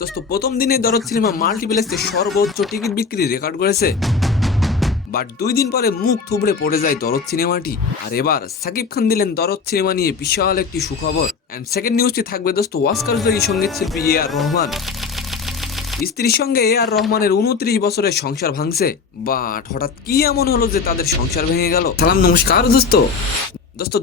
দোস্ত প্রথম দিনে দরদ সিনেমা মাল্টিপ্লেক্সে সর্বোচ্চ টিকিট বিক্রি রেকর্ড করেছে। বাট 2 দিন পরে মুখ থুবড়ে পড়ে যায় দরদ সিনেমাটি। আর এবার সাকিব খান দিলেন দরদ সিনেমা নিয়ে বিশাল একটি সুখবর। এন্ড সেকেন্ড নিউজটি থাকবে দোস্ত অস্কার জয়ী সঙ্গীত শিল্পী এ আর রহমান স্ত্রীর সঙ্গে এ আর রহমানের 29 বছরের সংসার ভাঙছে। বাট হঠাৎ কি এমন হলো যে তাদের সংসার ভেঙে গেল? সালাম নমস্কার দোস্ত।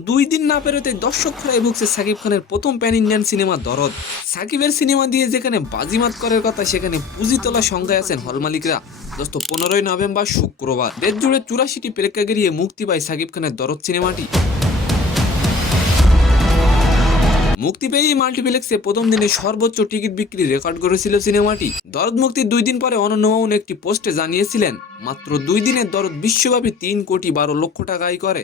2 দিন না পেরোতে দর্শক খোঁড়ায় ভুগছে সাকিব খানের প্রথম প্যান ইন্ডিয়ান সিনেমা দরদ। সাকিবের সিনেমা দিয়ে যেখানে বাজিমাত করার কথা সেখানে পুঁজি তোলা সংখ্যায় আছেন হল মালিকরা। 15ই নভেম্বর শুক্রবার দেশ জুড়ে 84টি প্রেক্ষাগৃহে মুক্তি পায় সাকিব খানের দরদ সিনেমাটি। মুক্তি পেয়েই মাল্টিপ্লেক্সে প্রথম দিনে সর্বোচ্চ টিকিট বিক্রি রেকর্ড করেছিল সিনেমাটি। দরদ মুক্তির 2 দিন পরে অনন্য মামুন একটি পোস্টে জানিয়েছিলেন মাত্র 2 দিনের দরদ বিশ্বব্যাপী 3,12,00,000 টাকা আয় করে।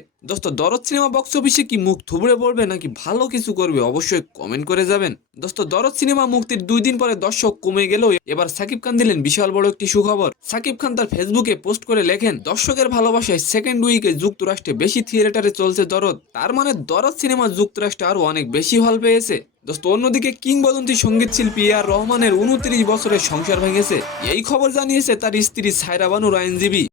দরদ সিনেমা বক্স অফিসে কি মুখ থুবড়ে পড়বে নাকি ভালো কিছু করবে অবশ্যই কমেন্ট করে যাবেন। দরদ সিনেমা মুক্তির 2 দিন পরে দর্শক কমে গেলেও এবার সাকিব খান দিলেন বিশাল বড় একটি সুখবর। সাকিব খান তার ফেসবুকে পোস্ট করে লেখেন, দর্শকের ভালোবাসায় সেকেন্ড উইকে যুক্তরাষ্ট্রে বেশি থিয়েটারে চলছে দরদ। তার মানে দরদ সিনেমা যুক্তরাষ্ট্রে আরো অনেক বেশি হল পেয়েছে। অন্যদিকে কিংবদন্তি সঙ্গীত শিল্পী এ আর রহমানের 29 বছরের সংসার ভেঙেছে। এই খবর জানিয়েছে তার স্ত্রী সায়রা বানুর আইনজীবী।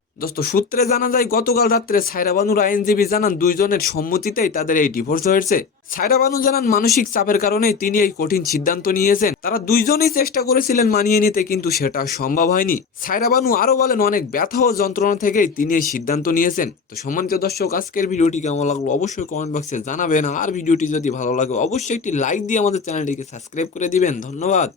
সূত্রে জানা যায় গতকাল রাত্রে সায়রা বানুর আইনজীবী জানান দুইজনের সম্মতিতেই তাদের এই ডিভোর্স হয়েছে। সায়রা বানু জানান মানসিক চাপের কারণেই তিনি এই কঠিন সিদ্ধান্ত নিয়েছেন। তারা দুইজনেই চেষ্টা করেছিলেন মানিয়ে নিতে, কিন্তু সেটা সম্ভব হয়নি। সায়রা বানু আরো বলেন অনেক ব্যথা ও যন্ত্রণা থেকেই তিনি এই সিদ্ধান্ত নিয়েছেন। তো সম্মানিত দর্শক, আজকের ভিডিওটি কেমন লাগলো অবশ্যই কমেন্ট বক্সে জানাবেন। আর ভিডিওটি যদি ভালো লাগে অবশ্যই একটি লাইক দিয়ে আমাদের চ্যানেলটিকে সাবস্ক্রাইব করে দিবেন। ধন্যবাদ।